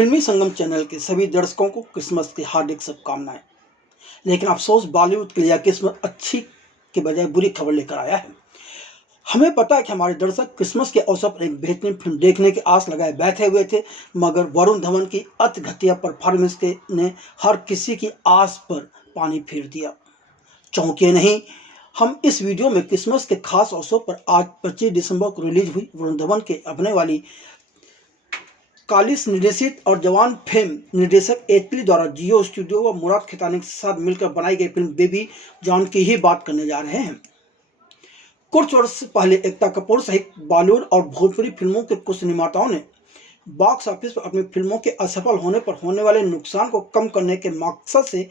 फिल्मी संगम चैनल के सभी दर्शकों को क्रिसमस की हार्दिक शुभकामनाएं। लेकिन अफसोस बॉलीवुड के लिए किस्मत अच्छी के बजाय बुरी खबर लेकर आया है। हमें पता है कि हमारे दर्शक क्रिसमस के अवसर पर एक बेहतरीन फिल्म देखने की आस लगाए बैठे हुए थे, मगर वरुण धवन की अति घटिया परफॉर्मेंस ने हर किसी की आस पर पानी फेर दिया। चौंकिए नहीं, हम इस वीडियो में क्रिसमस के खास अवसर पर आज 25 दिसंबर को रिलीज हुई वरुण धवन के अभिनय वाली कालिस निर्देशित और जवान फिल्म निर्देशक एटली द्वारा जियो स्टूडियो व मुराद खैतानी के साथ मिलकर बनाई गई फिल्म बेबी जॉन की ही बात करने जा रहे हैं। कुछ वर्ष पहले एकता कपूर सहित बॉलीवुड और भोजपुरी फिल्मों के कुछ निर्माताओं ने बॉक्स ऑफिस पर अपनी फिल्मों के असफल होने पर होने वाले नुकसान को कम करने के मकसद से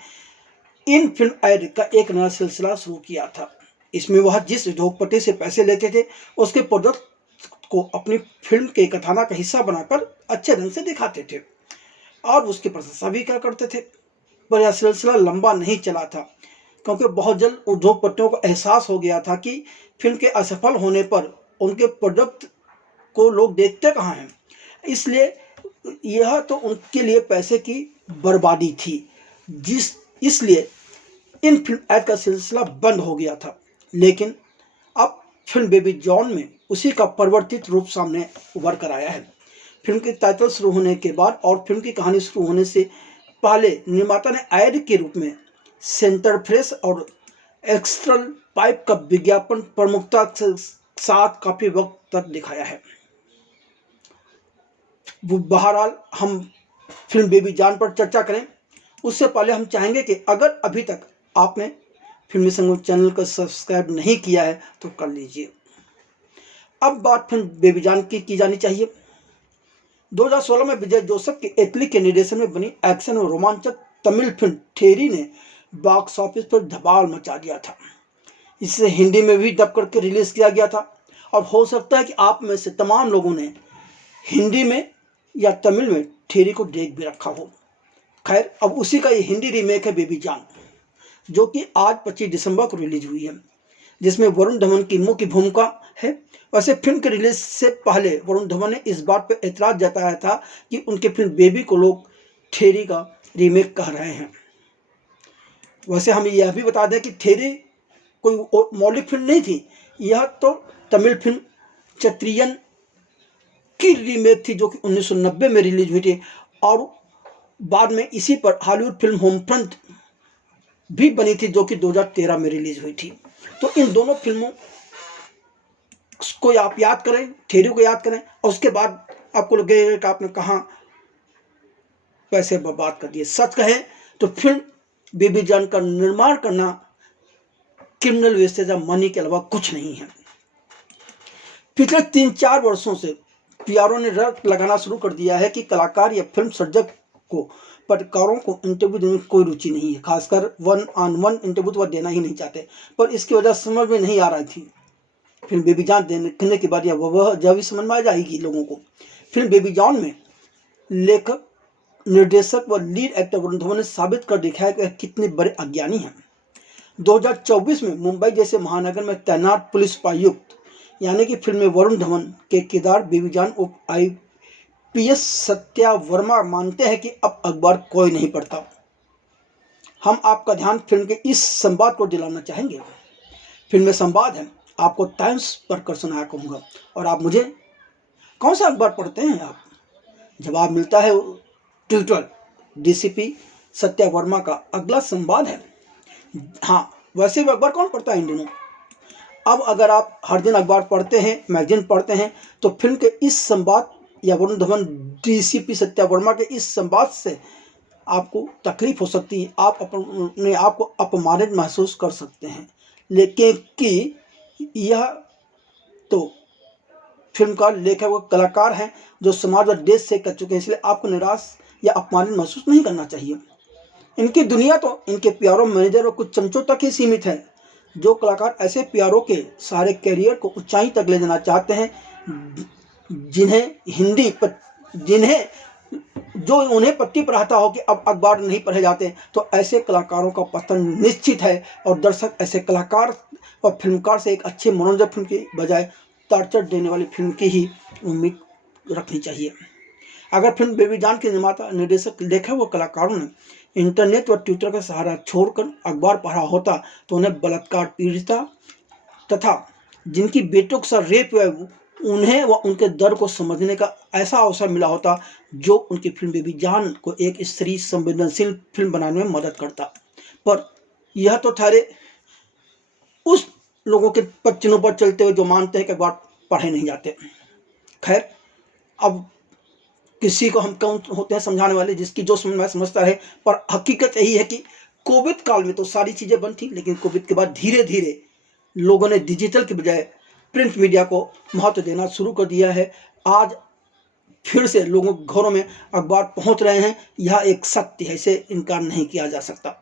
इन फिल्म एड का एक नया सिलसिला शुरू किया था। इसमें वह जिस उद्योगपति से पैसे लेते थे उसके प्रोडक्ट को अपनी फिल्म के कथानक का हिस्सा बनाकर अच्छे ढंग से दिखाते थे और उसकी प्रशंसा भी करते थे। पर यह सिलसिला लंबा नहीं चला था, क्योंकि बहुत जल्द उद्योगपतियों को एहसास हो गया था कि फिल्म के असफल होने पर उनके प्रोडक्ट को लोग देखते कहाँ हैं। इसलिए यह तो उनके लिए पैसे की बर्बादी थी, इसलिए इन फिल्म एड का सिलसिला बंद हो गया था। लेकिन अब फिल्म बेबी जॉन में उसी का परिवर्तित रूप सामने उभर कर आया है। फिल्म के टाइटल शुरू होने के बाद और फिल्म की कहानी शुरू होने से पहले निर्माता ने एड के रूप में सेंटर फ्रेश और एक्स्ट्रल पाइप का विज्ञापन प्रमुखता के साथ काफी वक्त तक दिखाया है। बहरहाल हम फिल्म बेबी जॉन पर चर्चा करें उससे पहले हम चाहेंगे कि अगर अभी तक आपने फिल्मी संगम चैनल को सब्सक्राइब नहीं किया है तो कर लीजिए। अब बात फिल्म बेबी जॉन की जानी चाहिए। 2016 में विजय जोसेफ के एटली के निर्देशन में बनी एक्शन और रोमांचक तमिल फिल्म थेरी ने बॉक्स ऑफिस पर धमाल मचा दिया था। इसे हिंदी में भी डब करके रिलीज किया गया था और हो सकता है कि आप में से तमाम लोगों ने हिंदी में या तमिल में थेरी को देख भी रखा हो। खैर, अब उसी का ये हिंदी रीमेक है बेबी जॉन, जो कि आज 25 दिसंबर को रिलीज हुई है, जिसमें वरुण धवन की मुख्य भूमिका है। वैसे फिल्म के रिलीज से पहले वरुण धवन ने इस बात पर एतराज जताया था कि उनकी फिल्म बेबी को लोग थेरी का रीमेक कह रहे हैं। वैसे हम यह भी बता दें कि थेरी कोई मौलिक फिल्म नहीं थी, यह तो तमिल फिल्म चत्रियन की रीमेक थी, जो कि 1990 में रिलीज हुई थी और बाद में इसी पर हॉलीवुड फिल्म होम फ्रंट भी बनी थी, जो कि 2013 में रिलीज हुई थी। तो इन दोनों फिल्मों को आप याद करें, थेरी को याद करें और उसके बाद आपको लगेगा कि आपने कहाँ पैसे बर्बाद कर दिए। सच कहें तो फिल्म बेबी जॉन का निर्माण करना क्रिमिनल वेस्टेज ऑफ मनी के अलावा कुछ नहीं है। पिछले 3-4 वर्षों से पीआरओ ने रट लगाना शुरू कर दिया है कि कलाकार या फिल्म सर्जक को पत्रकारों को इंटरव्यू देने में कोई रुचि नहीं है, खासकर 1-on-1 इंटरव्यू तो वह देना ही नहीं चाहते। पर इसकी वजह समझ में नहीं आ रही थी। फिल्म बेबी जॉन देखने के बाद वह जब भी समझ में आ जाएगी लोगों को। फिल्म बेबी जॉन में लेखक, निर्देशक व लीड एक्टर वरुण धवन ने साबित कर दिखाया कि कितने बड़े अज्ञानी हैं। 2024 में मुंबई जैसे महानगर में तैनात पुलिस उपायुक्त यानी कि फिल्म में वरुण धवन के किरदार बेबी जॉन उप IPS सत्या वर्मा मानते हैं कि अब अखबार कोई नहीं पढ़ता। हम आपका ध्यान फिल्म के इस संवाद को दिलाना चाहेंगे। फिल्म में संवाद है, आपको टाइम्स पढ़कर सुनाया कहूँगा और आप मुझे कौन सा अखबार पढ़ते हैं आप? जवाब मिलता है ट्विटर। DCP सत्या वर्मा का अगला संवाद है। हाँ, वैसे भी अखबार कौन पढ़ता है इन दिनों। अब अगर आप हर दिन अखबार पढ़ते हैं, मैगजीन पढ़ते हैं, तो फिल्म के इस संवाद या वरुण धवन DCP सत्या वर्मा के इस संवाद से आपको तकलीफ हो सकती है, आप अपने आप को अपमानित महसूस कर सकते हैं। लेकिन कि यह तो फिल्म का लेखक व कलाकार हैं जो समाज व देश से कर चुके हैं, इसलिए आपको निराश या अपमानित महसूस नहीं करना चाहिए। इनकी दुनिया तो इनके पीआरओ, मैनेजर और कुछ चमचों तक ही सीमित है। जो कलाकार ऐसे पीआरओ के सारे कैरियर को ऊंचाई तक ले जाना चाहते हैं, जो उन्हें पट्टी पर रहता हो कि अब अखबार नहीं पढ़े जाते, तो ऐसे कलाकारों का पतन निश्चित है और दर्शक ऐसे कलाकार और फिल्मकार से एक अच्छे मनोरंजन फिल्म की बजाय टॉर्चर देने वाली फिल्म की ही उम्मीद रखनी चाहिए। अगर फिल्म बेबी जान के निर्माता, निर्देशक, लेखक व कलाकारों ने इंटरनेट व ट्विटर का सहारा छोड़कर अखबार पढ़ा होता तो उन्हें बलात्कार पीड़िता तथा जिनकी बेटियों के साथ रेप हुआ उन्हें व उनके दर्द को समझने का ऐसा अवसर मिला होता जो उनकी फिल्म बेबी जान को एक स्त्री संवेदनशील फिल्म बनाने में मदद करता। पर यह तो ठहरे उस लोगों के पच्चनों पर चलते हुए जो मानते हैं कि अखबार पढ़े नहीं जाते। खैर, अब किसी को हम कौन होते हैं समझाने वाले, जिसकी जो समझता है। पर हकीकत यही है कि कोविड काल में तो सारी चीज़ें बंद थी, लेकिन कोविड के बाद धीरे धीरे लोगों ने डिजिटल के बजाय प्रिंट मीडिया को महत्व देना शुरू कर दिया है। आज फिर से लोगों के घरों में अखबार पहुंच रहे हैं, यह एक सत्य है, इसे इनकार नहीं किया जा सकता।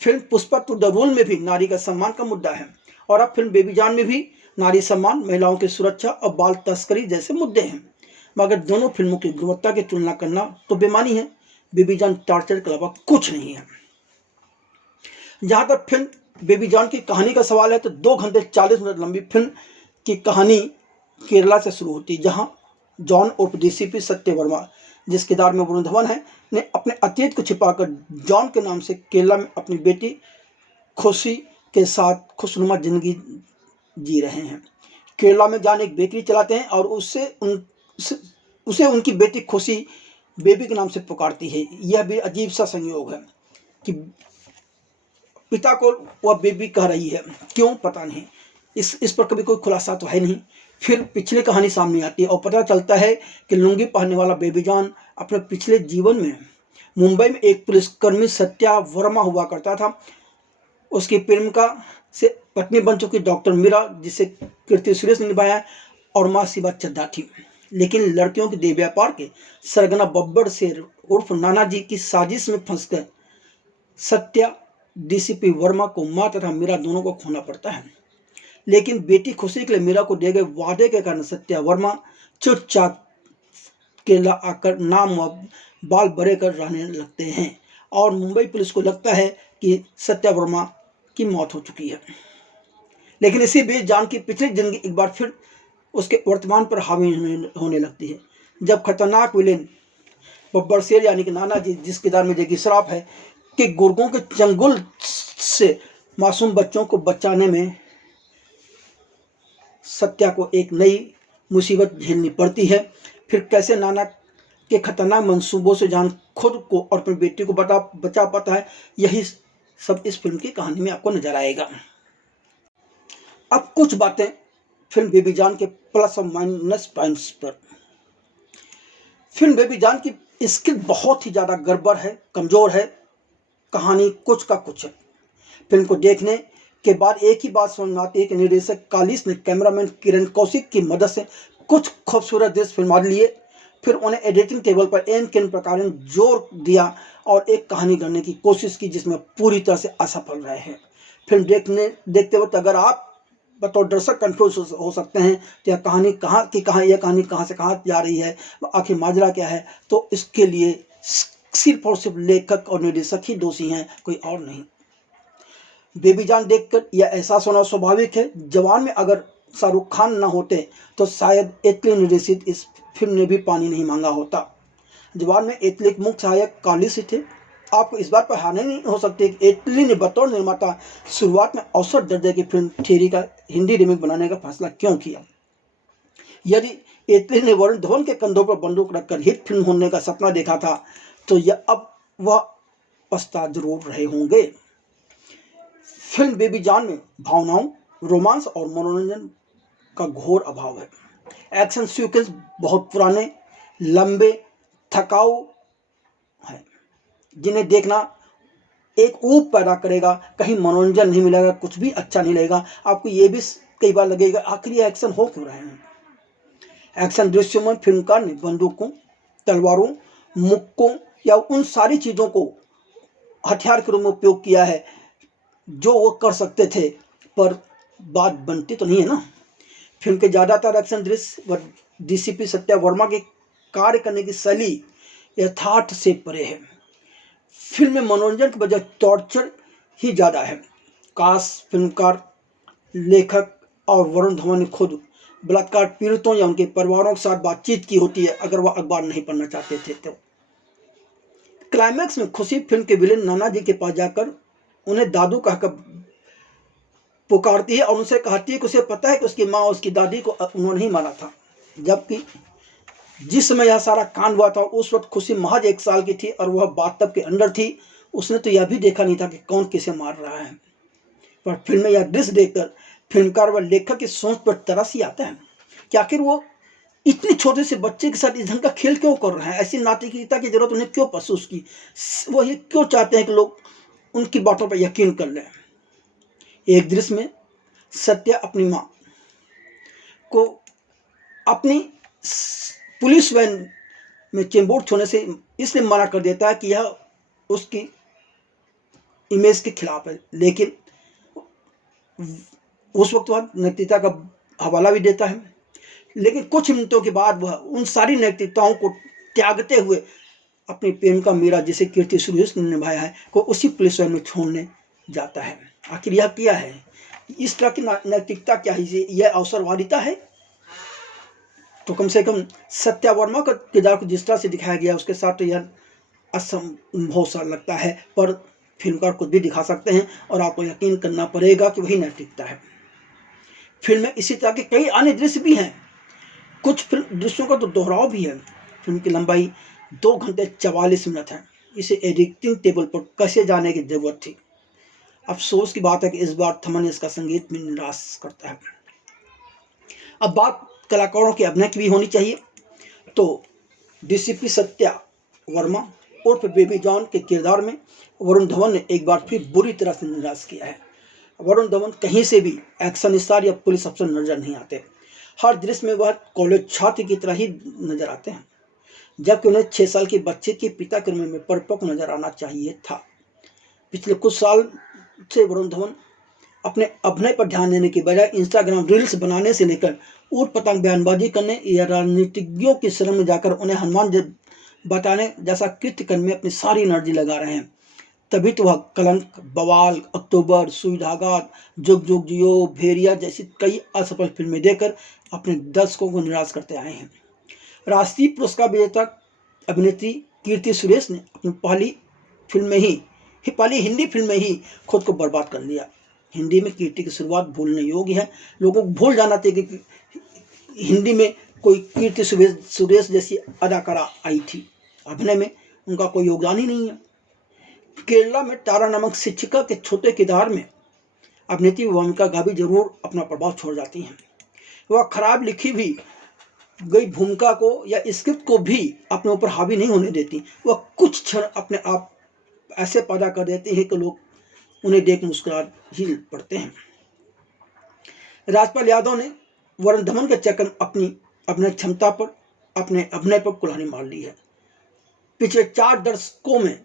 Film Pushpa two the rule में भी नारी का सम्मान का मुद्दा है और अब फिल्म बेबी जान में भी नारी सम्मान, महिलाओं की सुरक्षा और बाल तस्करी जैसे मुद्दे हैं। मगर दोनों फिल्मों की गुणवत्ता की तुलना करना तो बेमानी है। बेबी जान टॉर्चर के अलावा कुछ नहीं है। जहाँ तक फिल्म बेबी जान की कहानी का सवाल है तो 2 घंटे 40 मिनट लंबी फिल्म की कहानी केरला से शुरू होती है, जहाँ जॉन उर्फ डीसीपी सत्य वर्मा, जिस किरदार में वरुण धवन है, ने अपने अतीत को छिपाकर जॉन के नाम से केरला में अपनी बेटी खुशी के साथ खुशनुमा जिंदगी जी रहे हैं। केरला में जॉन एक बेकरी चलाते हैं और उसे उनकी बेटी खुशी बेबी के नाम से पुकारती है। यह भी अजीब सा संयोग है कि पिता को वह बेबी कह रही है, क्यों पता नहीं। इस पर कभी कोई खुलासा तो है नहीं। फिर पिछली कहानी सामने आती है और पता चलता है कि लुंगी पहनने वाला बेबी जॉन अपने पिछले जीवन में मुंबई में एक पुलिसकर्मी सत्या वर्मा हुआ करता था। उसकी प्रेमिका से पत्नी बन चुकी डॉक्टर मीरा, जिसे कीर्ति सुरेश ने निभाया, और माँ शिवा चड्ढा थी। लेकिन लड़कियों के देह व्यापार के सरगना बब्बर शेर उर्फ नाना जी की साजिश में फंसकर सत्या डीसीपी वर्मा को माँ तथा मीरा दोनों को खोना पड़ता है। लेकिन बेटी खुशी के लिए मीरा को दिए गए वादे के कारण सत्या वर्मा चुपचाप केरला आकर नाम व बाल बड़े कर रहने लगते हैं और मुंबई पुलिस को लगता है कि सत्या वर्मा की मौत हो चुकी है। लेकिन इसी बीच जान की पिछली जिंदगी एक बार फिर उसके वर्तमान पर हावी होने लगती है, जब खतरनाक विलेन बब्बर शेर यानी कि नाना जी, जिस किरदार में जैकी श्रॉफ है, कि गुर्गों के चंगुल से मासूम बच्चों को बचाने में सत्या को एक नई मुसीबत झेलनी पड़ती है। फिर कैसे नाना के खतरनाक मंसूबों से जान खुद को और अपनी बेटी को बचा पाता है, यही सब इस फिल्म की कहानी में आपको नजर आएगा। अब कुछ बातें फिल्म बेबी जान के प्लस और माइनस पॉइंट्स पर। फिल्म बेबी जान की स्क्रिप्ट बहुत ही ज़्यादा गड़बड़ है, कमज़ोर है, कहानी कुछ का कुछ है। फिल्म को देखने के बाद एक ही बात समझ में आती है कि निर्देशक कालिस ने कैमरामैन किरण कौशिक की मदद से कुछ खूबसूरत दृश्य फिल्मा लिए, फिर उन्हें एडिटिंग टेबल पर किन प्रकार जोर दिया और एक कहानी गढ़ने की कोशिश की, जिसमें पूरी तरह से असफल रहे हैं। फिल्म देखते वक्त अगर आप बतौर दर्शक कंफ्यूज हो सकते हैं कि यह कहानी कहाँ से कहाँ जा रही है, आखिर माजरा क्या है, तो इसके लिए सिर्फ और सिर्फ लेखक और निर्देशक ही दोषी हैं, कोई और नहीं। बेबी जान देखकर यह एहसास होना स्वाभाविक है, जवान में अगर शाहरुख खान न होते तो शायद एटली निर्देशित इस फिल्म ने भी पानी नहीं मांगा होता। जवान में एटली के मुख्य सहायक कालिस थे। आपको इस बात पर हानि नहीं हो सकती कि एटली ने बतौर निर्माता शुरुआत में औसत दर्जे की फिल्म थेरी का हिंदी रीमेक बनाने का फैसला क्यों किया। यदि एटली ने वरुण धवन के कंधों पर बंदूक रखकर हिट फिल्म होने का सपना देखा था तो यह अब वह पछता जरूर रहे होंगे। फिल्म बेबी जान में भावनाओं, रोमांस और मनोरंजन का घोर अभाव है। एक्शन सीक्वेंस बहुत पुराने, लंबे, थकाऊ है, जिन्हें देखना एक ऊब पैदा करेगा। कहीं मनोरंजन नहीं मिलेगा, कुछ भी अच्छा नहीं लगेगा। आपको ये भी कई बार लगेगा आखिर ये एक्शन हो क्यों रहे हैं। एक्शन दृश्यों में फिल्मकार ने बंदूकों, तलवारों, मुक्कों या उन सारी चीज़ों को हथियार के रूप में उपयोग किया है जो वो कर सकते थे, पर बात बनती तो नहीं है ना। फिल्म के ज़्यादातर एक्शन दृश्य व डीसीपी सत्या वर्मा के कार्य करने की शैली यथार्थ से परे है। फिल्म में मनोरंजन के बजाय टॉर्चर ही ज़्यादा है। काश फिल्मकार, लेखक और वरुण धवन ने खुद बलात्कार पीड़ितों या उनके परिवारों के साथ बातचीत की होती है, अगर वह अखबार नहीं पढ़ना चाहते थे तो। क्लाइमैक्स में खुशी फिल्म के विलेन नाना जी के पास जाकर उन्हें दादू कहकर पुकारती है और उनसे कहती है कि उसे पता है कि उसकी माँ और उसकी दादी को उन्होंने ही मारा था। जबकि जिस समय यह सारा कांड हुआ था उस वक्त खुशी महज 1 साल की थी और वह बाथटब के अंदर थी। उसने तो यह भी देखा नहीं था कि कौन किसे मार रहा है। पर फिल्म में यह दृश्य देखकर फिल्मकार व लेखक की सोच पर तरस ही आता है कि आखिर वो इतनी छोटे से बच्चे के साथ इस ढंग का खेल क्यों कर रहे हैं। ऐसी नाटकीयता की जरूरत उन्हें क्यों महसूस की, वो ये क्यों चाहते हैं कि लोग उनकी बातों पर यकीन कर लें। एक दृश्य में सत्या अपनी माँ को अपनी पुलिस वैन में चेंबूर छोड़ने से इसलिए मना कर देता है कि यह उसकी इमेज के खिलाफ है, लेकिन उस वक्त वह नैतिकता का हवाला भी देता है। लेकिन कुछ मिनटों के बाद वह उन सारी नैतिकताओं को त्यागते हुए अपनी प्रेमिका मीरा, जिसे कीर्ति सुरेश ने निभाया है, को उसी पुलिस वैन में छोड़ने जाता है। आखिर यह क्या है, इस तरह की नैतिकता क्या है, यह अवसरवादिता है? तो कम से कम सत्या वर्मा का किरदार को जिस तरह से दिखाया गया उसके साथ तो यह असंभव सा लगता है, पर फिल्मकार खुद भी दिखा सकते हैं और आपको यकीन करना पड़ेगा कि वही नैतिकता है। फिल्म में इसी तरह के कई अन्य दृश्य भी हैं। कुछ फिल्म दृश्यों का तो दोहराव भी है। फिल्म की लंबाई 2 घंटे 44 मिनट है। इसे एडिटिंग टेबल पर कैसे जाने की जरूरत थी। अफसोस की बात है कि इस बार थमन इसका संगीत में निराश करता है। अब बात कलाकारों के अभिनय की भी होनी चाहिए। तो डीसीपी सत्या वर्मा उर्फ बेबी जॉन के किरदार में वरुण धवन ने एक बार फिर बुरी तरह से निराश किया है। वरुण धवन कहीं से भी एक्शन स्टार या पुलिस अफसर नजर नहीं आते। हर दृश्य में वह कॉलेज छात्र की तरह ही नजर आते हैं, जबकि उन्हें 6 साल के बच्चे के पिता के रूप में परिपक्व नजर आना चाहिए था। पिछले कुछ साल से वरुण धवन अपने अभिनय पर ध्यान देने के बजाय इंस्टाग्राम रील्स बनाने से लेकर ऊट पटांग बयानबाजी करने या राजनीतिज्ञों की शरण में जाकर उन्हें हनुमान बताने जैसा कृत्य करने में अपनी सारी एनर्जी लगा रहे हैं। तभी तो वह कलंक, बवाल, अक्टूबर, सुई धागा, जुग जुग जियो, भेड़िया जैसी कई असफल फिल्में देकर अपने दर्शकों को निराश करते आए हैं। राष्ट्रीय पुरस्कार विजेता अभिनेत्री कीर्ति सुरेश ने अपनी पहली हिंदी फिल्म में ही खुद को बर्बाद कर लिया। हिंदी में कीर्ति की शुरुआत भूलने योग्य है। लोगों को भूल जाना चाहिए कि हिंदी में कोई कीर्ति सुरेश जैसी अदाकारा आई थी। अभिनय में उनका कोई योगदान ही नहीं है। केरला में तारा नामक शिक्षिका के छोटे किरदार में अभिनेत्री भूमिका का भी जरूर अपना प्रभाव छोड़ जाती हैं। वह खराब लिखी भी गई भूमिका को या स्क्रिप्ट को भी अपने ऊपर हावी नहीं होने देती। वह कुछ क्षण अपने आप ऐसे पैदा कर देती है कि लोग उन्हें देख मुस्कुरा ही पड़ते हैं। राजपाल यादव ने वरुण धवन के चक्कर अपनी अभिनय क्षमता पर, अपने अभिनय पर कुल्हाड़ी मार ली है। पिछले 4 दशकों में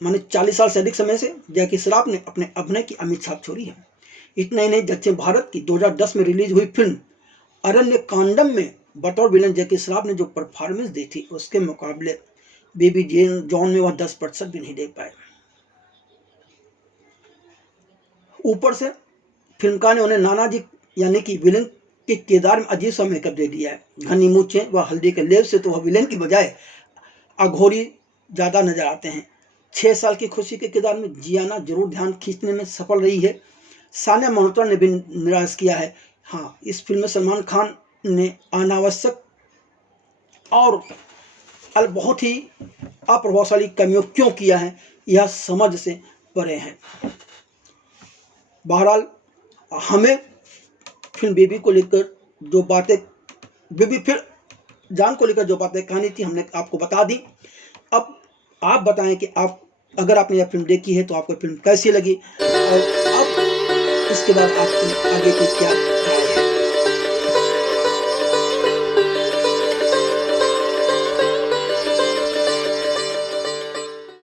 माने 40 साल से अधिक समय से जैकी श्रॉफ ने अपने अभिनय की अमिट छाप छोड़ी है। इतना ही नहीं, दक्षिण भारत की 2010 में रिलीज हुई फिल्म अरण्य कांडम में बतौर विलन जैकी श्रॉफ ने जो परफॉर्मेंस दी थी उसके मुकाबले बेबी जॉन में वह 10% भी नहीं दे पाए। ऊपर से फिल्मकार ने उन्हें नाना जी यानी कि विलेन के किरदार में अजीब सा मेकअप दे दिया है। घनी मूछें व हल्दी के लेप से तो वह विलेन की बजाय अघोरी ज़्यादा नजर आते हैं। 6 साल की खुशी के किरदार में जियाना जरूर ध्यान खींचने में सफल रही है। सानिया मल्होत्रा ने भी निराश किया है। हाँ, इस फिल्म में सलमान खान ने अनावश्यक और बहुत ही अप्रभावशाली कैमियो क्यों किया है, यह समझ से परे है। बहरहाल हमें फिल्म बेबी को लेकर जो बातें, बेबी फिर जान को लेकर जो बातें कहनी थी हमने आपको बता दी। अब आप बताएं कि आप अगर आपने यह फिल्म देखी है तो आपको फिल्म कैसी लगी और अब इसके बाद आपकी आगे की क्या